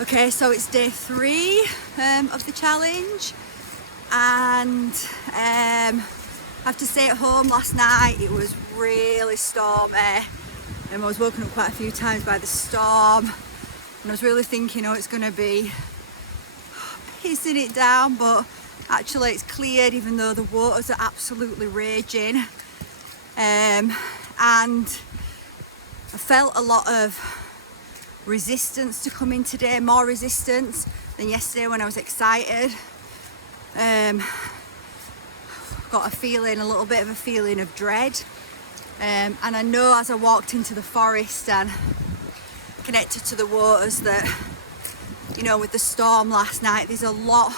Okay, so it's day 3 of the challenge, and I have to stay at home last night. It was really stormy, and I was woken up quite a few times by the storm, and I was really thinking, oh, it's going to be pissing it down, but actually it's cleared even though the waters are absolutely raging. And I felt a lot of resistance to come in today, more resistance than yesterday when I was excited. Got a little bit of a feeling of dread. And I know as I walked into the forest and connected to the waters that, you know, with the storm last night, there's a lot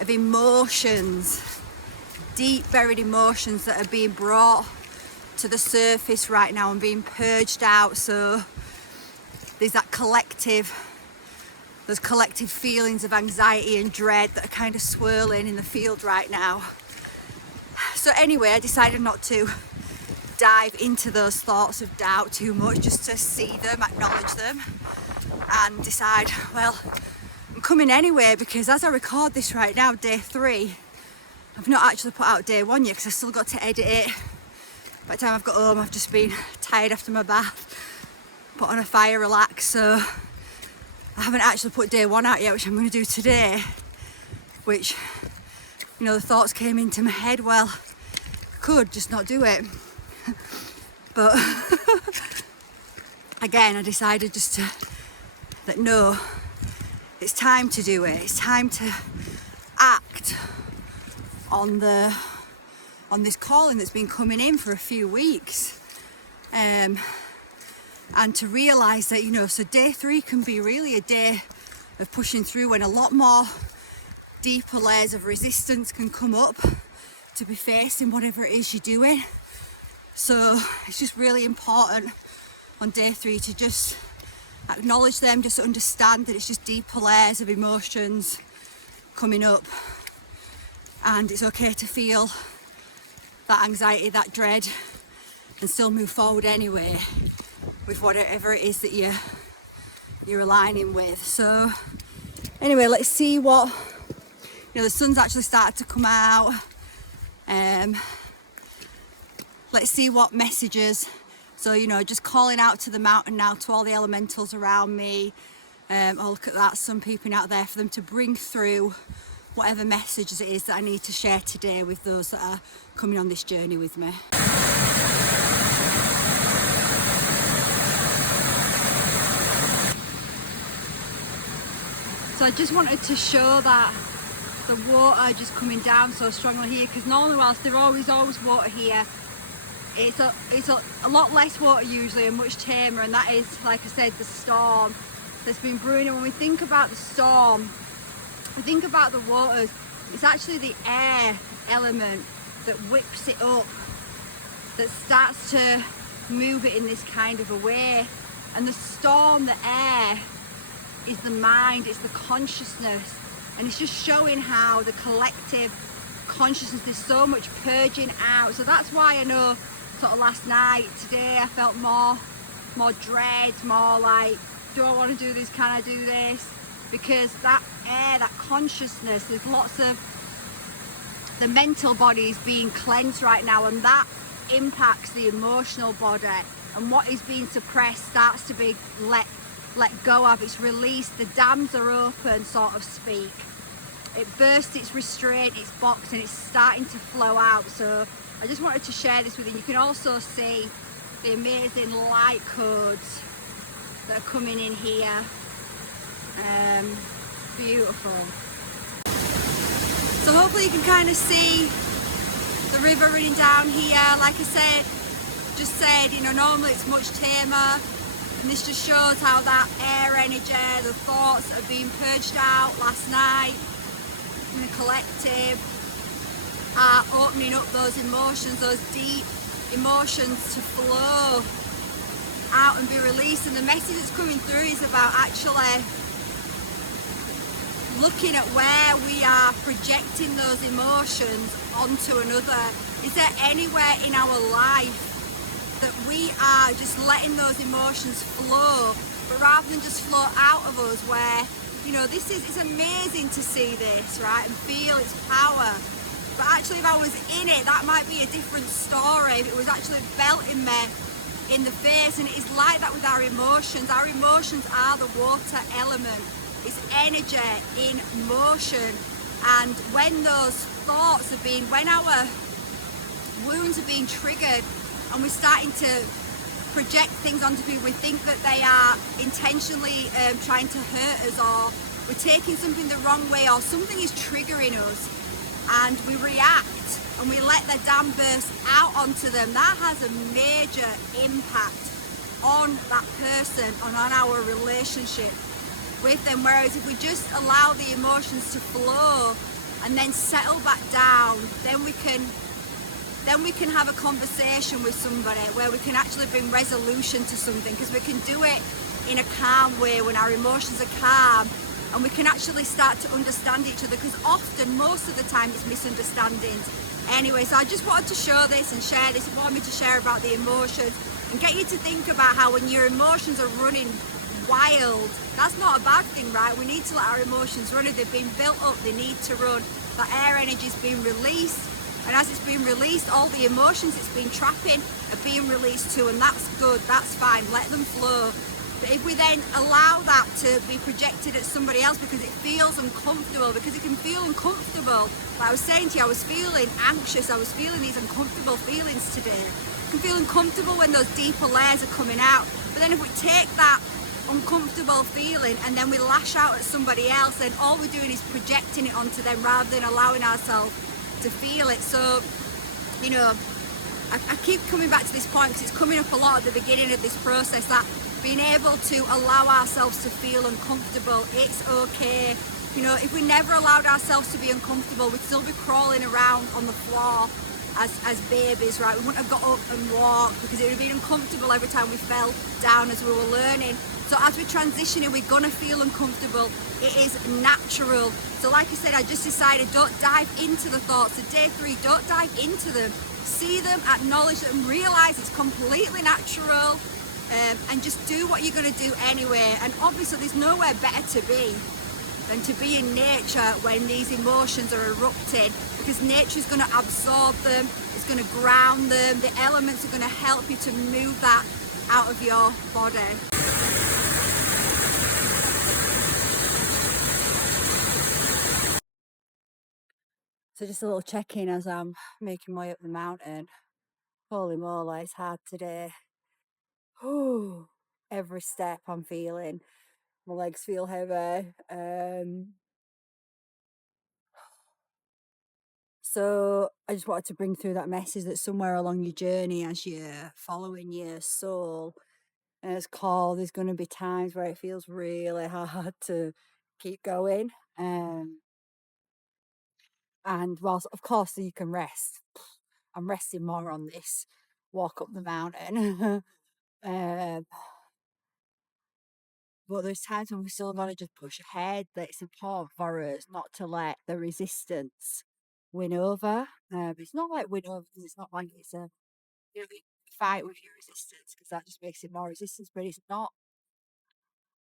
of emotions, deep buried emotions that are being brought to the surface right now and being purged out. So there's that those collective feelings of anxiety and dread that are kind of swirling in the field right now. So anyway, I decided not to dive into those thoughts of doubt too much, just to see them, acknowledge them, and decide, well, I'm coming anyway, because as I record this right now, day 3, I've not actually put out day 1 yet because I've still got to edit it. By the time I've got home, I've just been tired after my bath, put on a fire, relax, so I haven't actually put day 1 out yet, which I'm going to do today, which, you know, the thoughts came into my head, well, I could just not do it, but again, I decided that no, it's time to do it, it's time to act on this calling that's been coming in for a few weeks. And to realise that, you know, so day 3 can be really a day of pushing through when a lot more deeper layers of resistance can come up to be facing whatever it is you're doing. So it's just really important on day 3 to just acknowledge them, just understand that it's just deeper layers of emotions coming up, and it's okay to feel that anxiety, that dread, and still move forward anyway with whatever it is that you're aligning with. So anyway, let's see what, you know, the sun's actually started to come out. Let's see what messages. So, you know, just calling out to the mountain now, to all the elementals around me. Oh, look at that, sun peeping out there, for them to bring through whatever messages it is that I need to share today with those that are coming on this journey with me. So I just wanted to show that the water just coming down so strongly here, because normally whilst there always water here, it's a lot less water usually and much tamer, and that is, like I said, the storm that's been brewing. And when we think about the storm, we think about the waters, it's actually the air element that whips it up, that starts to move it in this kind of a way. And the storm, the air, is the mind, it's the consciousness, and it's just showing how the collective consciousness, there's so much purging out. So that's why I know sort of last night, today I felt more dread, more like, do I want to do this, can I do this? Because that air, that consciousness, there's lots of, the mental body is being cleansed right now, and that impacts the emotional body, and what is being suppressed starts to be let go of, it's released, the dams are open, so to speak. It bursts its restraint, its box, and it's starting to flow out. So I just wanted to share this with you. You can also see the amazing light codes that are coming in here. Beautiful. So hopefully you can kind of see the river running down here. Like I just said, you know, normally it's much tamer, and this just shows how that air energy, the thoughts that are being purged out last night in the collective are opening up those emotions, those deep emotions to flow out and be released. And the message that's coming through is about actually looking at where we are projecting those emotions onto another. Is there anywhere in our life that we are just letting those emotions flow but rather than just flow out of us, where, you know, it's amazing to see this, right, and feel its power. But actually, if I was in it, that might be a different story. If it was actually belting me in the face. And it is like that with our emotions. Our emotions are the water element. It's energy in motion. And when those thoughts have been, when our wounds are being triggered and we're starting to project things onto people, we think that they are intentionally trying to hurt us, or we're taking something the wrong way, or something is triggering us, and we react and we let the dam burst out onto them. That has a major impact on that person and on our relationship with them. Whereas if we just allow the emotions to flow and then settle back down, then we can have a conversation with somebody where we can actually bring resolution to something, because we can do it in a calm way when our emotions are calm, and we can actually start to understand each other, because often, most of the time, it's misunderstandings. Anyway, so I just wanted to show this and share this. I wanted me to share about the emotions and get you to think about how when your emotions are running wild, that's not a bad thing, right? We need to let our emotions run. If they've been built up, they need to run. That air energy is being released, and as it's being released, all the emotions it's been trapping are being released too, and that's good, that's fine, let them flow. But if we then allow that to be projected at somebody else because it feels uncomfortable, because it can feel uncomfortable, like I was saying to you, I was feeling anxious, I was feeling these uncomfortable feelings today. It can feel uncomfortable when those deeper layers are coming out, but then if we take that uncomfortable feeling and then we lash out at somebody else, then all we're doing is projecting it onto them rather than allowing ourselves to feel it. So, you know, I keep coming back to this point because it's coming up a lot at the beginning of this process, that being able to allow ourselves to feel uncomfortable, it's okay. You know, if we never allowed ourselves to be uncomfortable, we'd still be crawling around on the floor as babies, right? We wouldn't have got up and walked because it would have been uncomfortable every time we fell down as we were learning. So as we're transitioning, we're gonna feel uncomfortable. It is natural. So like I said, I just decided, don't dive into the thoughts. So day 3, don't dive into them. See them, acknowledge them, realize it's completely natural, and just do what you're gonna do anyway. And obviously there's nowhere better to be than to be in nature when these emotions are erupting, because nature's going to absorb them, it's going to ground them, the elements are going to help you to move that out of your body. So just a little check-in as I'm making my way up the mountain. Holy moly, it's hard today. Whew. Every step I'm feeling, my legs feel heavy. So I just wanted to bring through that message that somewhere along your journey, as you're following your soul and its call, there's going to be times where it feels really hard to keep going. And whilst, of course, you can rest, I'm resting more on this walk up the mountain. um, but there's times when we still got to just push ahead, that it's important for us not to let the resistance win over. It's not like win over, it's not like it's a really fight with your resistance, because that just makes it more resistance, but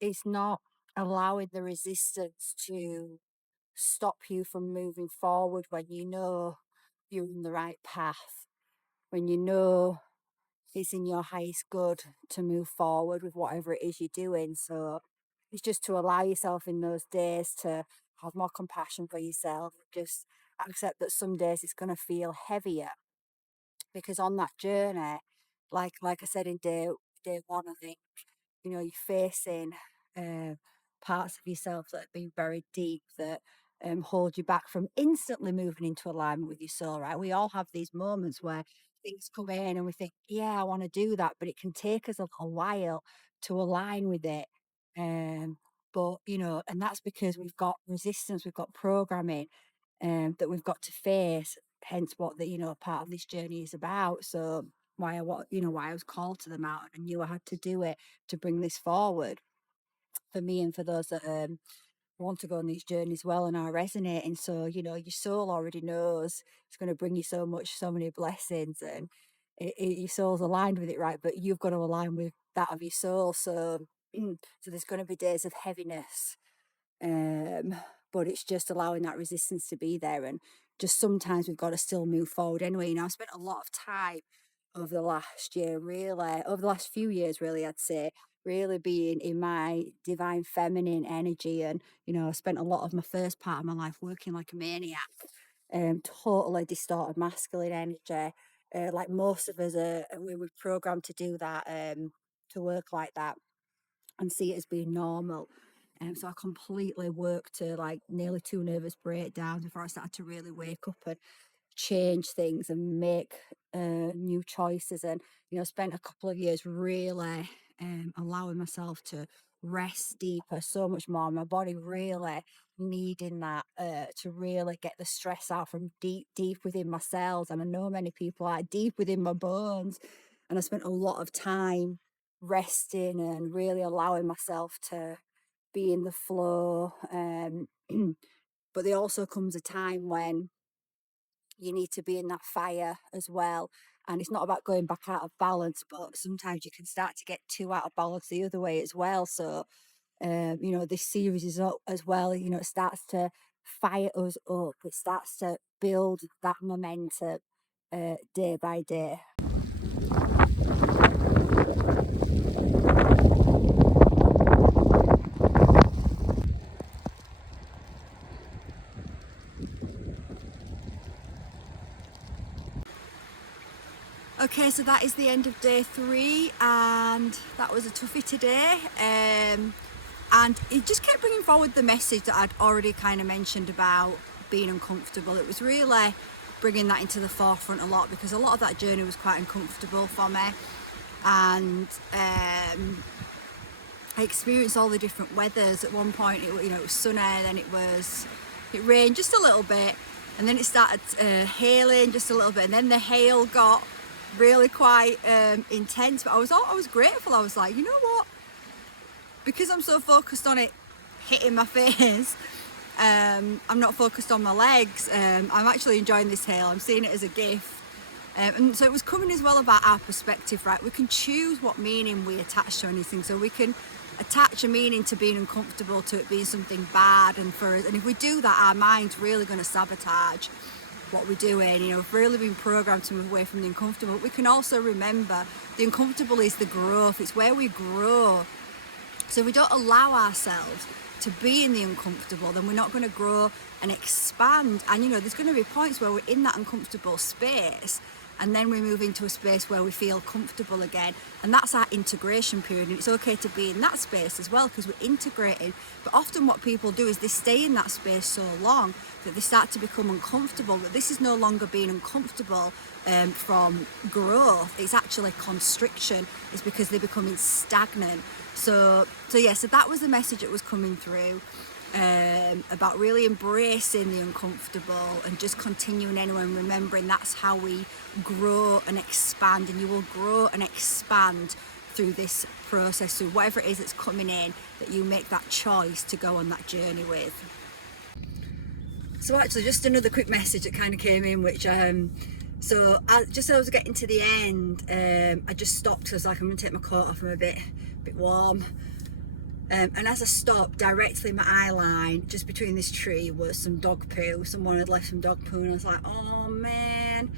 it's not allowing the resistance to stop you from moving forward when you know you're in the right path, when you know it's in your highest good to move forward with whatever it is you're doing. So it's just to allow yourself in those days to have more compassion for yourself, just accept that some days it's going to feel heavier, because on that journey, like I said in day 1, I think, you know, you're facing uh, parts of yourself that have been buried deep, that hold you back from instantly moving into alignment with your soul, right? We all have these moments where things come in and we think, yeah, I want to do that, but it can take us a little while to align with it. Um, but, you know, and that's because we've got resistance, we've got programming that we've got to face, hence what the, you know, part of this journey is about. So why I was called to the mountain, and knew I had to do it to bring this forward for me and for those that want to go on these journeys well and are resonating. So, you know, your soul already knows it's going to bring you so many blessings, and your soul's aligned with it, right? But you've got to align with that of your soul. So So there's going to be days of heaviness, but it's just allowing that resistance to be there, and just sometimes we've got to still move forward anyway. You know, I've spent a lot of time over the last year, really, over the last few years, really, I'd say, really being in my divine feminine energy. And, you know, I spent a lot of my first part of my life working like a maniac, totally distorted masculine energy. Like most of us are, we were programmed to do that, to work like that and see it as being normal. So I completely worked to like nearly 2 nervous breakdowns before I started to really wake up and change things and make new choices. And, you know, spent a couple of years really allowing myself to rest deeper, so much more. My body really needing that to really get the stress out from deep within my cells. And I know many people are deep within my bones. And I spent a lot of time resting and really allowing myself to be in the flow. But there also comes a time when you need to be in that fire as well. And it's not about going back out of balance, but sometimes you can start to get too out of balance the other way as well. So, you know, this series is up as well. You know, it starts to fire us up, it starts to build that momentum day by day. Okay, so that is the end of day 3, and that was a toughie today. And it just kept bringing forward the message that I'd already kind of mentioned about being uncomfortable. It was really bringing that into the forefront a lot, because a lot of that journey was quite uncomfortable for me. And I experienced all the different weathers. At one point, it was sunny, then it rained just a little bit, and then it started hailing just a little bit, and then the hail got really quite intense. But I was grateful. I was like, you know what? Because I'm so focused on it hitting my face, I'm not focused on my legs. I'm actually enjoying this hail. I'm seeing it as a gift. And so it was coming as well about our perspective, right? We can choose what meaning we attach to anything. So we can attach a meaning to being uncomfortable, to it being something bad. And if we do that, our mind's really going to sabotage what we're doing. You know, we've really been programmed to move away from the uncomfortable. But we can also remember the uncomfortable is the growth. It's where we grow. So if we don't allow ourselves to be in the uncomfortable, then we're not going to grow and expand. And, you know, there's going to be points where we're in that uncomfortable space, and then we move into a space where we feel comfortable again. And that's our integration period. And it's okay to be in that space as well, because we're integrating. But often what people do is they stay in that space so long that they start to become uncomfortable. But this is no longer being uncomfortable from growth. It's actually constriction. It's because they're becoming stagnant. So that was the message that was coming through, about really embracing the uncomfortable and just continuing anyway, and remembering that's how we grow and expand. And you will grow and expand through this process. So whatever it is that's coming in, that you make that choice to go on that journey with. So actually, just another quick message that kind of came in, which just as I was getting to the end, I just stopped. I was like, I'm going to take my coat off. I'm a bit warm. And as I stopped, directly in my eye line, just between this tree, was some dog poo. Someone had left some dog poo, and I was like, oh man.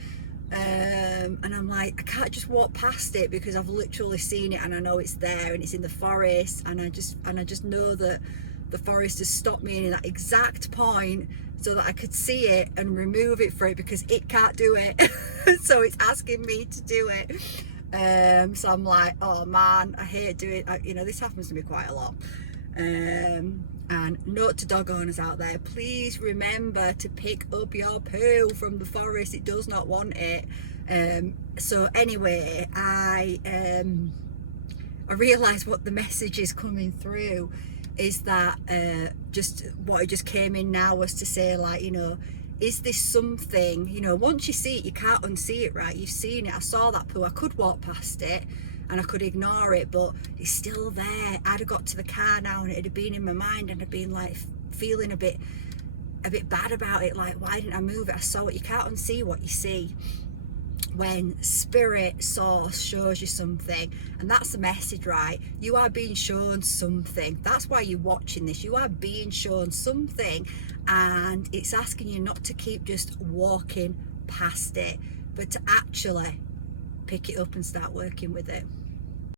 And I'm like, I can't just walk past it, because I've literally seen it and I know it's there and it's in the forest, and I just know that the forest has stopped me in that exact point so that I could see it and remove it for it, because it can't do it. So it's asking me to do it. So I'm like, oh man, I hate doing it. You know, this happens to me quite a lot. And note to dog owners out there, please remember to pick up your poo from the forest. It does not want it. So anyway, I realised what the message is coming through is that just what it just came in now was to say, like, you know, is this something, you know, once you see it, you can't unsee it, right? You've seen it. I saw that poo. I could walk past it and I could ignore it, but it's still there. I'd have got to the car now and it'd have been in my mind, and I'd been like feeling a bit bad about it. Like, why didn't I move it? I saw it. You can't unsee what you see. when spirit source shows you something, and that's the message, right? You are being shown something. That's why you're watching this. You are being shown something, and it's asking you not to keep just walking past it, but to actually pick it up and start working with it.